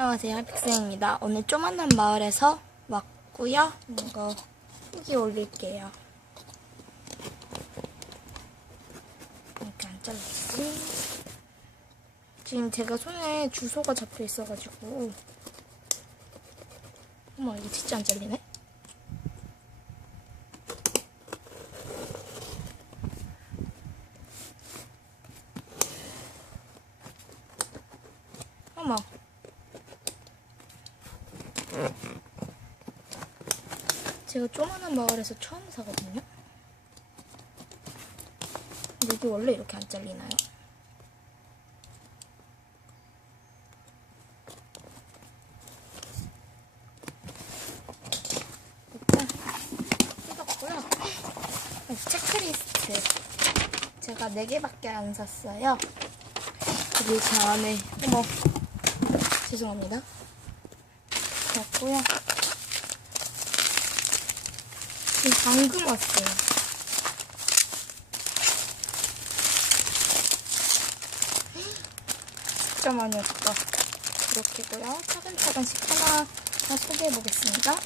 안녕하세요. 백세입니다. 오늘 쪼만한 마을에서 왔고요. 이거 후기 올릴게요. 이렇게 안 잘랐지. 지금 제가 손에 주소가 잡혀 있어가지고 어머 이거 진짜 안 잘리네. 어머 제가 조만한 마을에서 처음 사거든요. 근데 이게 원래 이렇게 안 잘리나요? 일단 뜯었고요. 체크리스트 제가 4개밖에 안 샀어요. 그리고 그 안에 어머 죄송합니다. 줬고요. 지금 방금 왔어요. 진짜 많이 왔다. 이렇게고요. 차근차근씩 하나, 하나 소개해 보겠습니다.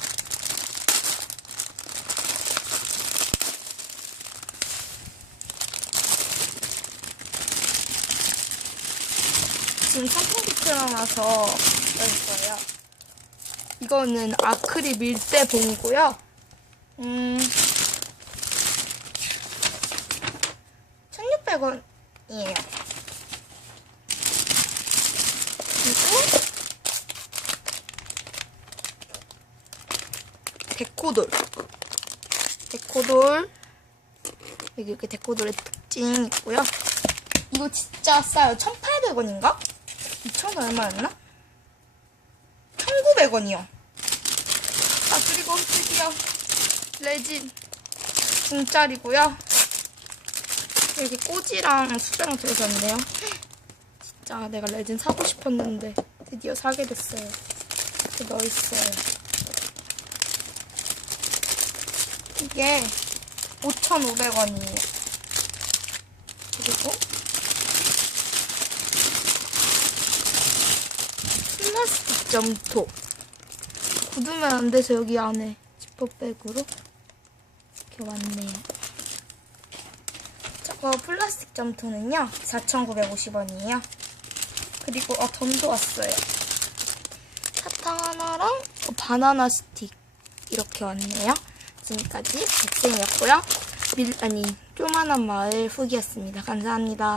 지금 선풍기 틀어놔서 열었어요. 이거는 아크릴 밀대 봉고요. 음, 1600원이에요. 그리고 데코돌. 데코돌. 여기 이렇게 데코돌의 특징 있고요. 이거 진짜 싸요. 1,800원인가? 2,000원 얼마였나? 1,900원이요. 아, 그리고 드디어 레진 중짜리고요. 여기 꼬지랑 수저랑 들어있네요. 진짜 내가 레진 사고 싶었는데 드디어 사게 됐어요. 이렇게 넣어있어요. 이게 5,500원이에요. 그리고 플라스틱 점토. 굳으면 안 돼서 여기 안에 지퍼백으로 이렇게 왔네요. 저거 플라스틱 점토는요, 4,950원이에요. 그리고, 어, 점도 왔어요. 사탕 하나랑 어, 바나나 스틱. 이렇게 왔네요. 지금까지 백생이었고요. 밀, 아니, 쪼만한 마을 후기였습니다. 감사합니다.